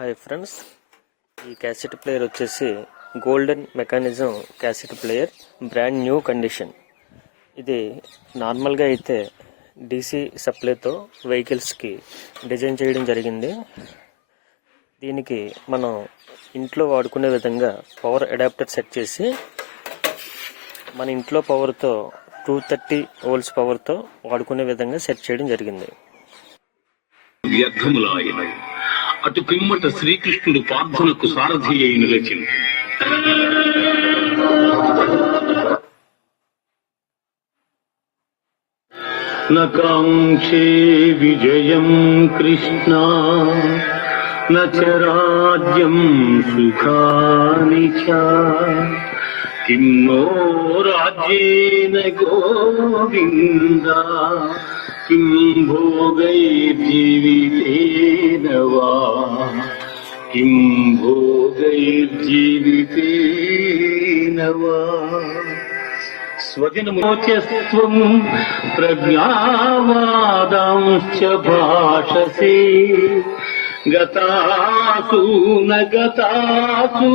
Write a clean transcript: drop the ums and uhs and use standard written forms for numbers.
Hi friends, ఈ cassette player వచ్చేసి golden mechanism cassette player, brand new condition. ఇది నార్మల్గా అయితే డీసీ సప్లైతో వెహికల్స్కి డిజైన్ చేయడం జరిగింది. దీనికి మనం ఇంట్లో వాడుకునే విధంగా పవర్ అడాప్టర్ సెట్ చేసి మన ఇంట్లో పవర్తో 230 వోల్ట్స్ పవర్తో వాడుకునే విధంగా సెట్ చేయడం జరిగింది. అటు పిమ్మట శ్రీకృష్ణుడు ప్రార్థనకు సారథి అయి నిలిచింది. నకాంక్షే విజయం కృష్ణ నచ రాజ్యం సుఖాని చ కిం నో రాజ్యేన గోవింద కిం భోగైర్జీవితేన వా కిం భోగైర్జీవితేన వా స్వజనమోచస్త్వం ప్రజ్ఞావాదాంశ్చ భాషసే గతాసు న గతాసు